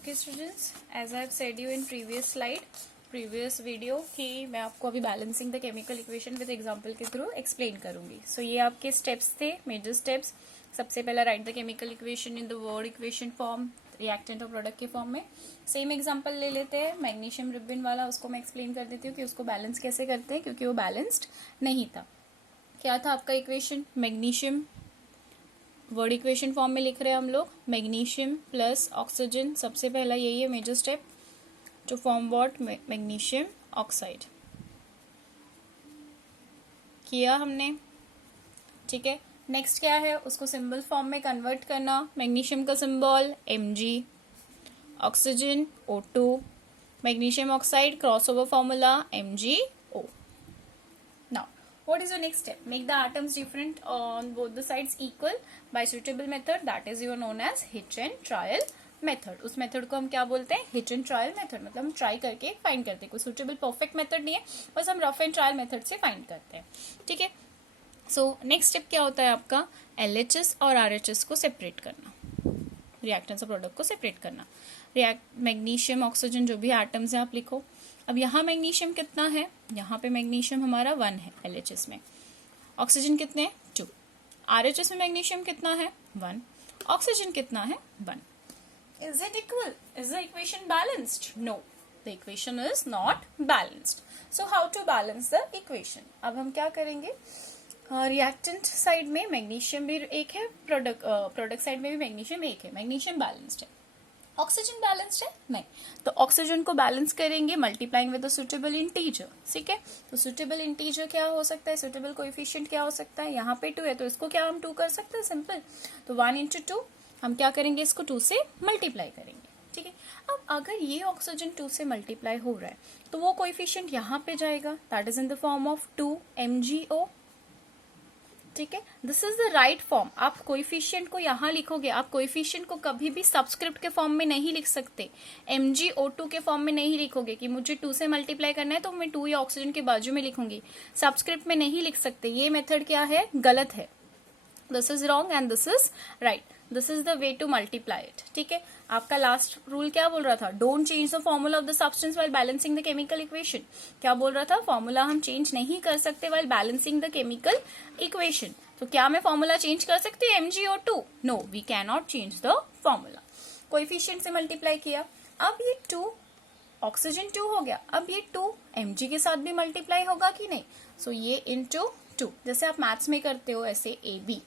Okay students, as I have said you in previous video कि मैं आपको अभी balancing the chemical equation with example के through explain करूंगी. सो ये आपके स्टेप्स थे, मेजर स्टेप्स. सबसे पहला write the chemical equation in the word equation form, reactant और प्रोडक्ट के फॉर्म में. सेम एग्जांपल ले लेते हैं मैग्नीशियम रिबन वाला, उसको मैं एक्सप्लेन कर देती हूँ कि उसको बैलेंस कैसे करते हैं, क्योंकि वो बैलेंस्ड नहीं था. क्या था आपका equation? Magnesium word equation form में लिख रहे हैं हम लोग, मैग्नीशियम प्लस ऑक्सीजन. सबसे पहला यही है major step, to form what? Magnesium oxide. किया हमने, ठीक है. नेक्स्ट क्या है? उसको सिंबल फॉर्म में कन्वर्ट करना. मैग्नीशियम का symbol Mg, oxygen O2, magnesium oxide crossover formula MgO. Now, what is your next step? Make the atoms different on both the sides equal by suitable method, that is you are known as hit and trial method. उस method को हम क्या बोलते हैं? Hit and trial method. मतलब हम try करके find करते हैं. कोई सुटेबल परफेक्ट मेथड नहीं है, बस हम रफ एंड ट्रायल मेथड से फाइंड करते हैं. ठीक है. सो नेक्स्ट स्टेप क्या होता है आपका? LHS और RHS को सेपरेट करना, रिएक्टेंट्स और प्रोडक्ट को सेपरेट करना. मैग्नीशियम ऑक्सीजन जो भी एटम्स हैं आप लिखो. अब यहाँ मैग्नीशियम कितना है? यहाँ पे मैग्नीशियम हमारा 1 है LHS में. ऑक्सीजन कितने हैं? 2. RHS में मैग्नीशियम कितना है? 1. ऑक्सीजन कितना है? 1. Is it equal? Is the equation balanced? No, the equation is not balanced. So how to balance the equation? अब हम क्या करेंगे? रिएक्टेंट साइड में मैग्नीशियम भी एक है, प्रोडक्ट साइड में भी मैग्नीशियम एक है. मैग्नीशियम बैलेंस्ड है. ऑक्सीजन बैलेंस्ड है? नहीं. तो ऑक्सीजन को बैलेंस करेंगे multiplying with the suitable integer. ठीक है. तो सुटेबल इंटीजर क्या हो सकता है? सुटेबल कोएफिशिएंट क्या हो सकता है? यहाँ पे 2 है, तो इसको क्या हम 2 कर सकते हैं? सिंपल. तो 1 into 2 हम क्या करेंगे? इसको 2 से मल्टीप्लाई करेंगे. ठीक है. अब अगर ये ऑक्सीजन 2 से मल्टीप्लाई हो रहा है तो वो कोएफिशिएंट यहाँ पे जाएगा, that is in the form of 2 MgO. ठीक है. This is the right form. आप कोएफिशिएंट को यहाँ लिखोगे, आप कोएफिशिएंट को कभी भी सबस्क्रिप्ट के फॉर्म में नहीं लिख सकते. MgO2 के फॉर्म में नहीं लिखोगे कि मुझे 2 से मल्टीप्लाई करना है तो मैं 2 या ऑक्सीजन के बाजू में लिखूंगी. सबस्क्रिप्ट में नहीं लिख सकते. ये मेथड क्या है? गलत है. This is wrong and this is right. This is the way to multiply it. ठीक है. आपका लास्ट रूल क्या बोल रहा था? Don't change the formula of the substance while balancing the chemical equation. क्या बोल रहा था? फॉर्मूला हम चेंज नहीं कर सकते while balancing the chemical equation. तो क्या मैं फॉर्मूला चेंज कर सकती हूँ MgO2? No, we can not change the formula. Coefficient से मल्टीप्लाई किया. अब ये 2 ऑक्सीजन 2 हो गया. अब ये 2 Mg के साथ भी मल्टीप्लाई होगा कि नहीं? सो ये इंटू 2, जैसे आप मैथ्स में करते हो ऐसे AB.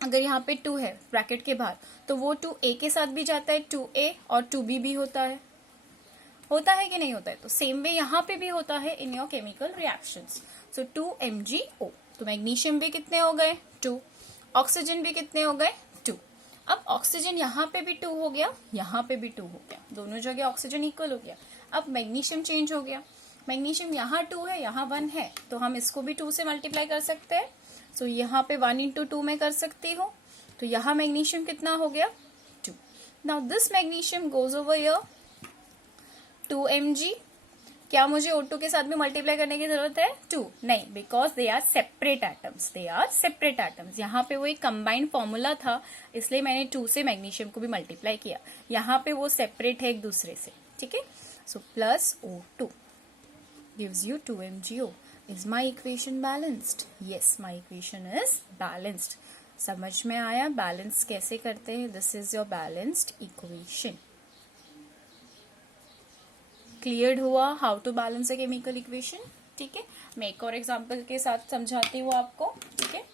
अगर यहाँ पे 2 है ब्रैकेट के बाहर, तो वो 2A के साथ भी जाता है, 2A, और 2B भी होता है. होता है कि नहीं होता है? तो सेम वे यहाँ पे भी होता है in your chemical reactions. So 2 MgO. तो मैग्नीशियम भी कितने हो गए? 2. ऑक्सीजन भी कितने हो गए? 2. अब ऑक्सीजन यहाँ पे भी 2 हो गया, यहाँ पे भी 2 हो गया. दोनों जगह ऑक्सीजन इक्वल हो गया. अब मैग्नीशियम चेंज हो गया. मैग्नीशियम यहाँ 2 है, यहाँ 1 है, तो हम इसको भी 2 से मल्टीप्लाई कर सकते हैं. सो यहाँ पे 1 into 2 में कर सकती हूँ. तो यहाँ मैग्नीशियम कितना हो गया? 2. Now this magnesium goes over here 2 Mg. क्या मुझे O2 के साथ भी मल्टीप्लाई करने की जरूरत है? 2 नहीं, because they are separate atoms. They are separate atoms. यहाँ पे वो एक कंबाइंड फॉर्मूला था, इसलिए मैंने 2 से मैग्नीशियम को भी मल्टीप्लाई किया. यहाँ पे वो सेपरेट है एक दूसरे से. ठीक है. So plus O2 gives you 2 MgO. Is my equation balanced? Yes, my equation is balanced. समझ में आया बैलेंस कैसे करते हैं? This is your balanced equation. Cleared हुआ how to balance a chemical equation. ठीक है. मैं एक और एग्जांपल के साथ समझाती हूँ आपको. ठीक है.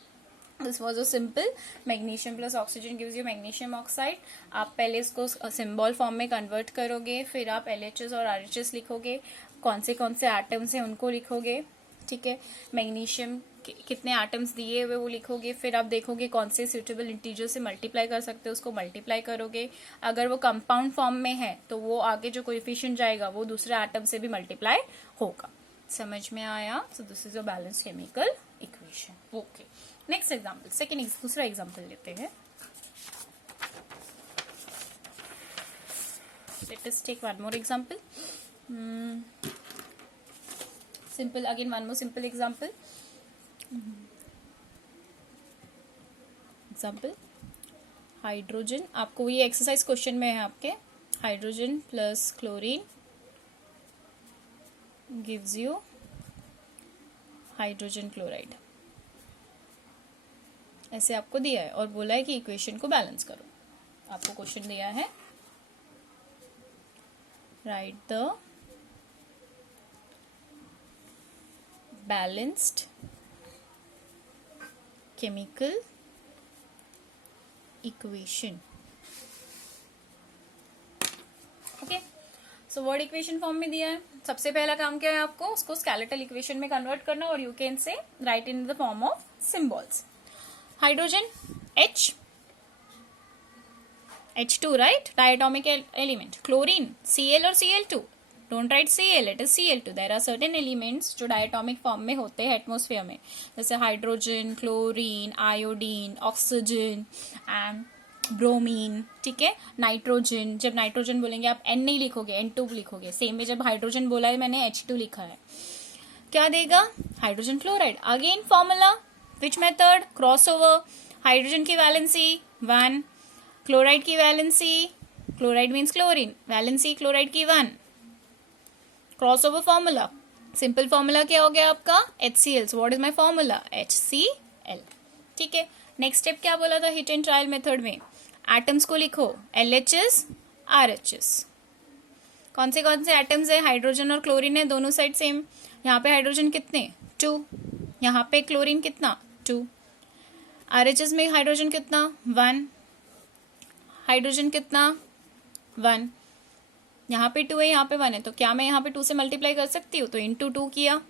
This was a simple. Magnesium plus oxygen gives you magnesium oxide. आप पहले इसको सिंबल फॉर्म में कन्वर्ट करोगे, फिर आप LHS और RHS लिखोगे. कौन से एटम्स हैं उनको लिखोगे. ठीक है. मैग्नीशियम कितने एटम्स दिए हुए वो लिखोगे. फिर आप देखोगे कौन से सुटेबल इंटीजर से मल्टीप्लाई कर सकते हो, उसको मल्टीप्लाई करोगे. अगर वो कंपाउंड फॉर्म में है तो वो आगे जो कोएफिशिएंट जाएगा वो दूसरे एटम से भी मल्टीप्लाई होगा. समझ में आया? So this is your balanced chemical equation. Okay. Next example, दूसरा एग्जाम्पल लेते हैं. Let us take one more example. Simple, again one more simple example. Hydrogen. आपको ये एक्सरसाइज क्वेश्चन में है आपके. Hydrogen plus chlorine gives you hydrogen chloride. ऐसे आपको दिया है और बोला है कि इक्वेशन को बैलेंस करो। आपको क्वेश्चन दिया है, right the balanced chemical equation. Okay, so word equation form में दिया है। सबसे पहला काम क्या है आपको, उसको स्केलेटल इक्वेशन में कन्वर्ट करना, और you can say write in the form of symbols. Hydrogen H, H2, right, diatomic element. Chlorine Cl और Cl2, don't write Cl, it is Cl2। There are certain elements जो diatomic form में होते हैं atmosphere में, जैसे hydrogen, chlorine, iodine, oxygen and bromine. ठीक है, nitrogen, जब नाइट्रोजन बोलेंगे आप N नहीं लिखोगे, N2 लिखोगे। सेम में जब हाइड्रोजन बोला है मैंने H2 लिखा है, क्या देगा, hydrogen chloride. Again formula, which method, crossover. Hydrogen की वैलेंसी 1, क्लोराइड की valency, chloride means chlorine, valency chloride की 1, क्रॉसओवर फॉर्मूला। सिंपल फॉर्मूला क्या हो गया आपका, HCl। What is my formula, HCl। ठीक है, नेक्स्ट स्टेप क्या बोला था हिट एंड ट्रायल मेथड में, एटम्स को लिखो, LHS RHS। कौन से एटम्स है, हाइड्रोजन और क्लोरीन है, दोनों साइड सेम। यहाँ पे हाइड्रोजन कितने, 2, यहाँ पे क्लोरीन कितना, 2, RHS में हाइड्रोजन कितना, 1, हाइड्रोजन कितना, 1, यहाँ पे 2 है, यहाँ पे 1 है, तो क्या मैं यहाँ पे 2 से मल्टीप्लाई कर सकती हूँ, तो इंटू 2 किया,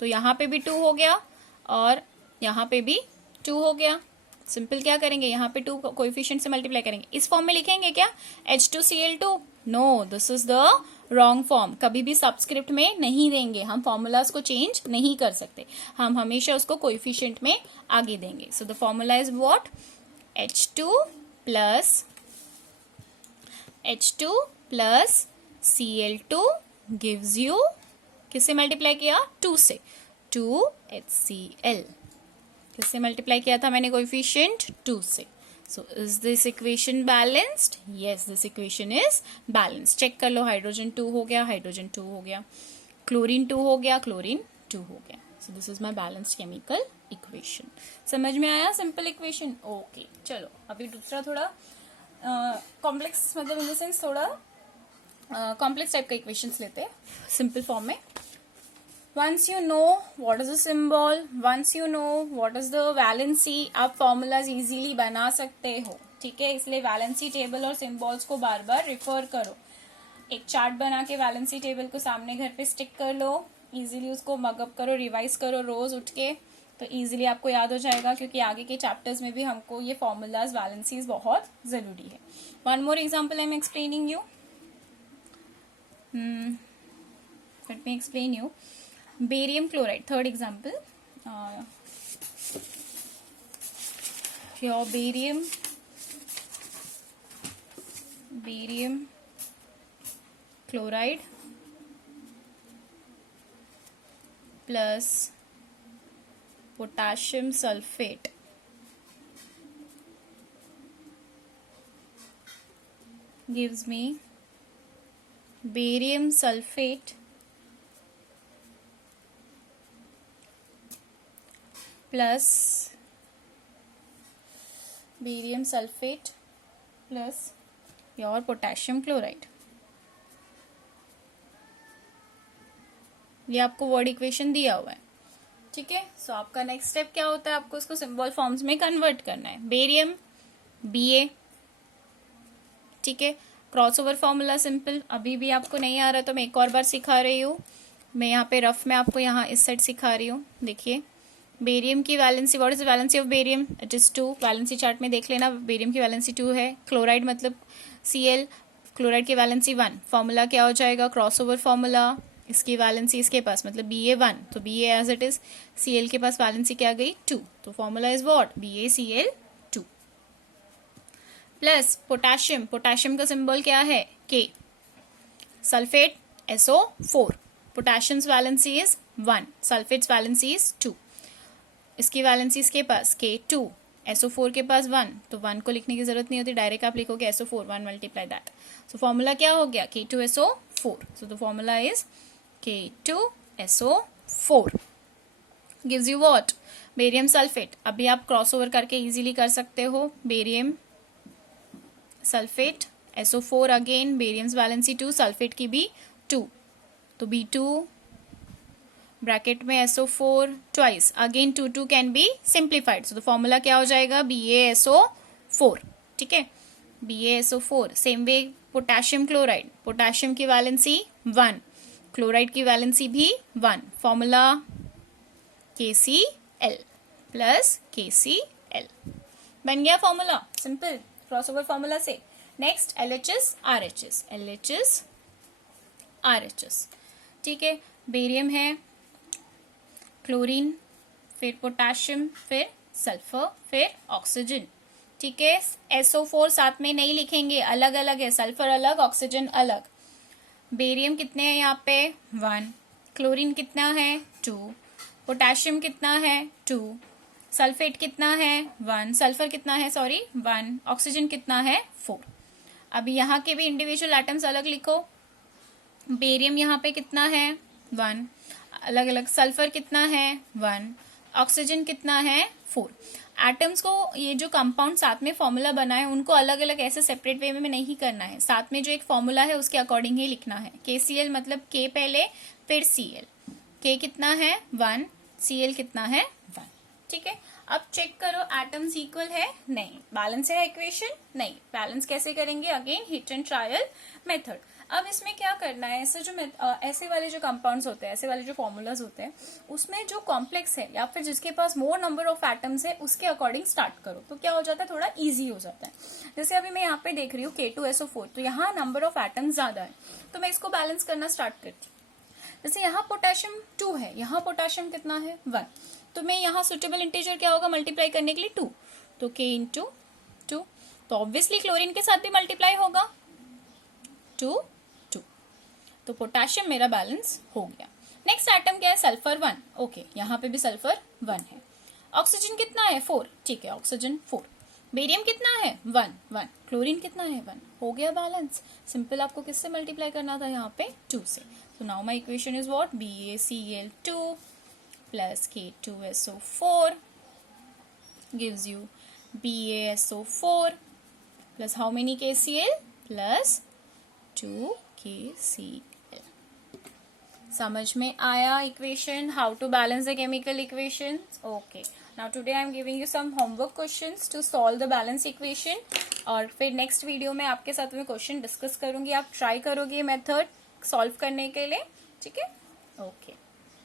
तो यहाँ पे भी 2 हो गया और यहाँ पे भी 2 हो गया। सिंपल क्या करेंगे, यहाँ पे 2 कोएफिशिएंट से मल्टीप्लाई करेंगे। इस फॉर्म में लिखेंगे क्या, H2Cl2, no, this is the wrong form. कभी भी सबस्क्रिप्ट में नहीं देंगे, हम फॉर्मूलाज को चेंज नहीं कर सकते, हम हमेशा उसको कोएफिशिएंट में आगे देंगे। सो the formula is what, H2 plus Cl2 gives you, किससे मल्टीप्लाई किया, 2 से, 2HCl। किससे मल्टीप्लाई किया था मैंने कोएफिशिएंट, 2 से। So is this equation balanced, yes this equation is balanced. Check कर लो, हाइड्रोजन 2 हो गया, हाइड्रोजन 2 हो गया, क्लोरीन 2 हो गया, क्लोरीन 2 हो गया। सो this is my balanced chemical equation. समझ में आया सिंपल इक्वेशन, ओके। चलो अभी दूसरा थोड़ा कॉम्प्लेक्स, मतलब इन द सेंस थोड़ा कॉम्प्लेक्स टाइप का इक्वेशंस लेते हैं सिंपल फॉर्म में। Once you know what is the symbol, once you know what is the valency, आप formulas easily बना सकते हो। ठीक है, इसलिए वैलेंसी टेबल और सिम्बॉल्स को बार बार रिफर करो। एक चार्ट बना के वैलेंसी टेबल को सामने घर पे स्टिक कर लो, इजीली उसको मगअप करो, रिवाइज करो रोज उठ के, तो इजीली आपको याद हो जाएगा, क्योंकि आगे के चैप्टर्स में भी हमको ये फॉर्मूलाज वैलेंसीज बहुत जरूरी है। One more example I am explaining you, let me explain you. Barium chloride, third example. Here barium chloride plus potassium sulfate gives me barium sulfate plus your potassium chloride। ये आपको word equation दिया हुआ है। ठीक है, सो आपका next step क्या होता है, आपको इसको सिंबल फॉर्म्स में कन्वर्ट करना है। बेरियम Ba, ठीक है, क्रॉसओवर फॉर्मूला सिंपल, अभी भी आपको नहीं आ रहा तो मैं एक और बार सिखा रही हूँ। मैं यहाँ पे रफ में आपको यहाँ इस साइड सिखा रही हूँ। देखिए, बेरियम की valency, what is the valency of barium, it is 2। Valency chart में देख लेना, बेरियम की वैलेंसी 2 है। क्लोराइड मतलब Cl, क्लोराइड की वैलेंसी 1। फॉर्मूला क्या हो जाएगा, क्रॉसओवर फॉर्मूला, इसकी वैलेंसी इसके पास मतलब Ba1, तो Ba as it is, Cl के पास वैलेंसी क्या गई, 2, तो formula is what, BaCl2 plus potassium, potassium का सिंबल क्या है, K, sulphate SO4, potassium's valency is 1, sulphate's valency is 2, इसकी वैलेंसी इसके पास K2, SO4 के पास 1, तो 1 को लिखने की जरूरत नहीं होती, डायरेक्ट आप लिखोगे SO4, 1 multiply that. So formula क्या हो गया? K2SO4. So the formula is K2SO4 gives you what? Barium sulphate. अभी आप क्रॉस ओवर करके इजीली कर सकते हो. Barium sulphate SO4 again, barium's valency 2, sulphate की भी 2, तो B2 ब्रैकेट में SO4 twice, again 2 can be simplified. So the formula क्या हो जाएगा? BaSO4. ठीक है, BaSO4. Same way potassium chloride, potassium की वैलेंसी 1, क्लोराइड की वैलेंसी भी 1. Formula KCl plus KCl. बन गया फॉर्मूला, सिंपल क्रॉसओवर फॉर्मूला से. Next LHS RHS, LHS RHS. ठीक है, बेरियम है, क्लोरीन, फिर पोटेशियम, फिर सल्फर, फिर ऑक्सीजन. ठीक है, SO4 साथ में नहीं लिखेंगे, अलग अलग है, सल्फर अलग, ऑक्सीजन अलग. बेरियम कितने हैं यहाँ पे? 1. क्लोरीन कितना है? 2. पोटेशियम कितना है? 2. सल्फेट कितना है? 1. सल्फर कितना है? सॉरी 1. ऑक्सीजन कितना है? 4. अभी यहाँ के भी इंडिविजुअल एटम्स अलग लिखो. बेरियम यहाँ पे कितना है? 1. अलग अलग. सल्फर कितना है? 1. ऑक्सीजन कितना है? 4. एटम्स को, ये जो कंपाउंड साथ में फॉर्मूला बना है, उनको अलग अलग ऐसे सेपरेट वे में नहीं करना है, साथ में जो एक फॉर्मूला है उसके अकॉर्डिंग ही लिखना है. KCl मतलब K पहले फिर Cl. K कितना है? 1. Cl कितना है? 1. ठीक है, अब चेक करो एटम्स इक्वल है? नहीं. बैलेंस है इक्वेशन? नहीं. बैलेंस कैसे करेंगे? Again hit and trial method. अब इसमें क्या करना है, ऐसे जो ऐसे वाले जो कंपाउंड्स होते हैं, ऐसे वाले जो फॉर्मूलाज होते हैं, उसमें जो कॉम्प्लेक्स है या फिर जिसके पास मोर नंबर ऑफ एटम्स है, उसके अकॉर्डिंग स्टार्ट करो, तो क्या हो जाता है? थोड़ा इजी हो जाता है. जैसे अभी मैं यहाँ पे देख रही हूँ K2SO4, तो यहाँ नंबर ऑफ एटम्स ज्यादा है, तो मैं इसको बैलेंस करना स्टार्ट करती हूँ. जैसे यहाँ पोटेशियम 2 है, यहाँ पोटेशियम कितना है? 1. तो मैं यहाँ सुटेबल इंटीजर क्या होगा मल्टीप्लाई करने के लिए? 2. तो K इंटू 2. तो ऑब्वियसली क्लोरीन के साथ भी मल्टीप्लाई होगा, 2 2. तो पोटेशियम मेरा बैलेंस हो गया. नेक्स्ट आइटम क्या है? सल्फर 1. ओके, यहाँ पे भी सल्फर 1 है. ऑक्सीजन कितना है? 4. ठीक है, ऑक्सीजन 4. बेरियम कितना है? 1 1. क्लोरीन कितना है? 1. हो गया बैलेंस. सिंपल आपको किससे मल्टीप्लाई करना था? यहाँ पे 2 से. So now my equation is what? BaCl2 plus K2SO4 gives you BaSO4 plus how many KCl? Plus 2 KCl. समझ में आया equation? How to balance the chemical equations? Okay. Now today I am giving you some homework questions to solve the balance equation. और फिर next video में आपके साथ में question discuss करूंगी. आप ट्राई करोगे मेथड सॉल्व करने के लिए. ठीक है, ओके.